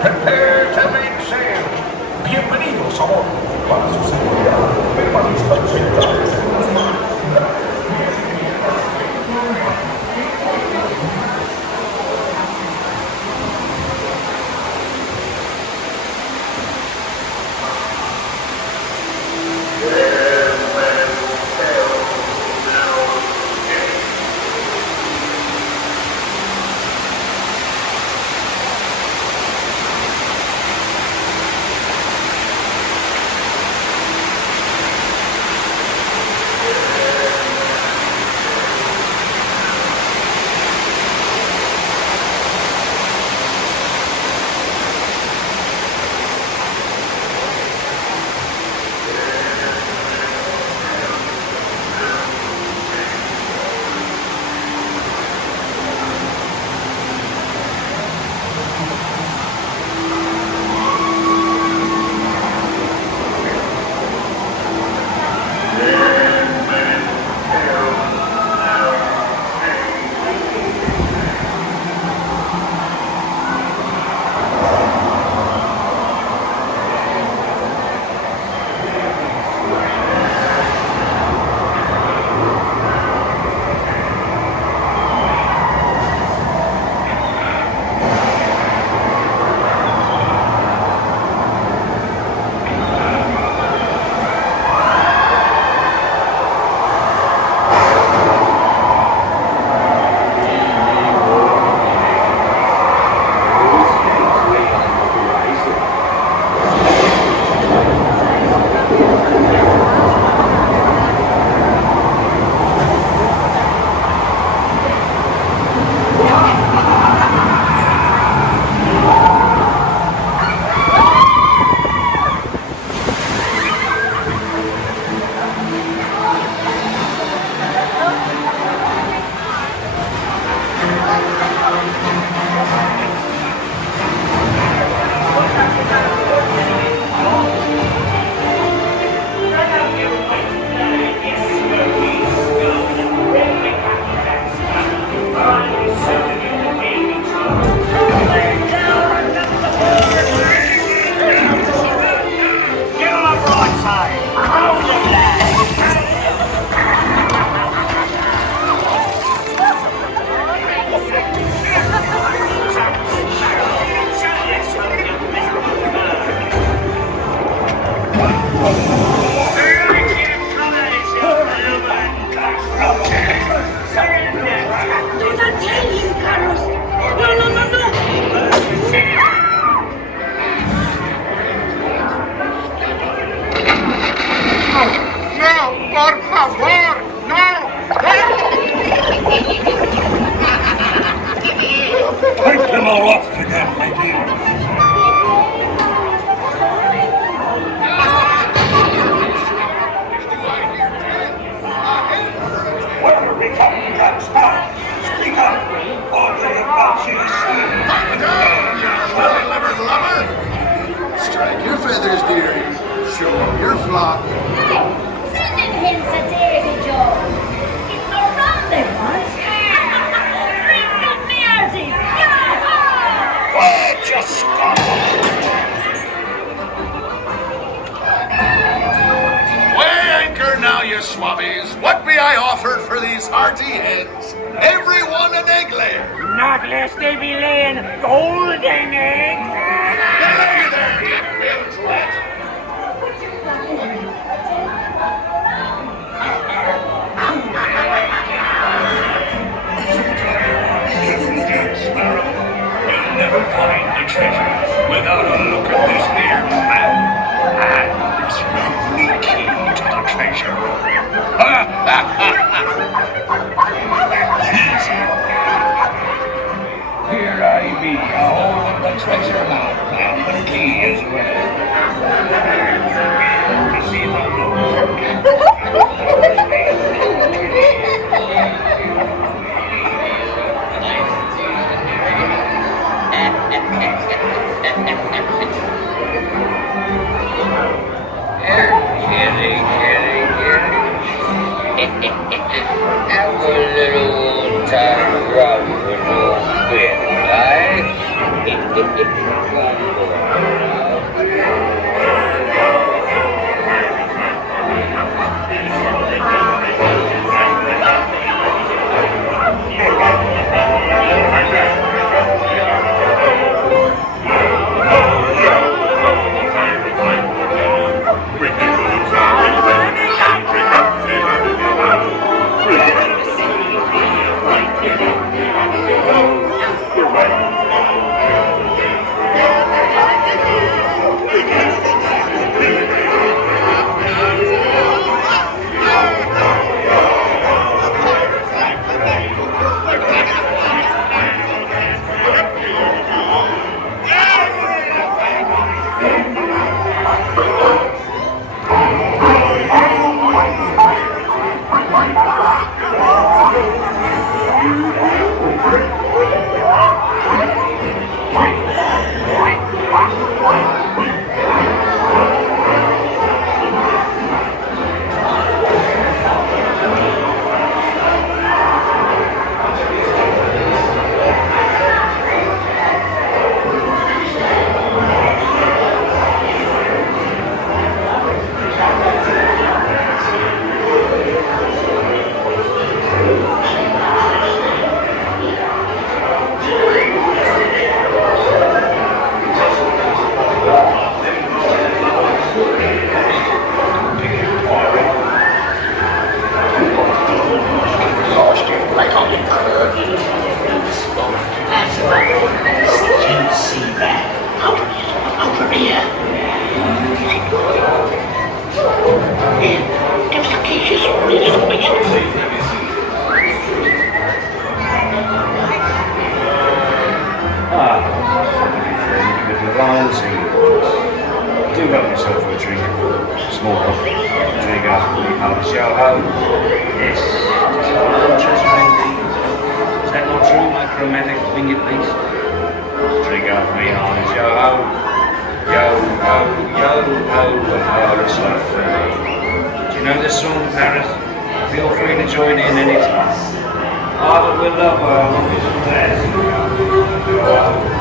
Prepare to make sail. Bienvenidos a bordo. Para su seguridad, permanezcan sentados. Take them all off again, matey. Where we come from, stop! Speak up! Only about you Liver lover! Strike your feathers, dearie. Show up your flock. Hey, sending him to Davy Jones. It's the rum they want. Drink up me hearties. Yah-ho! Why, just stop! Weigh anchor now, you swabbies. What be I offered for these hearty heads? Every one an egg layer. Not lest they be laying golden eggs. Hey there, you bilge-wet. Sparrow. You'll never find the treasure without a look at this here map and this lovely key to the treasure room. Easy. Here I be, a holding the treasure Ramsey. Do help yourself for a drink. Small one. Drink after we have the show home. Yes, just follow the treasure indeed. Is that not true, my chromatic winged beast? Drink after me on the show home. Yo, ho, yo, ho, and Paris are free. Do you know this song, Paris? Feel free to join in any time. Ah, but we'll love her. We'll be so blessed.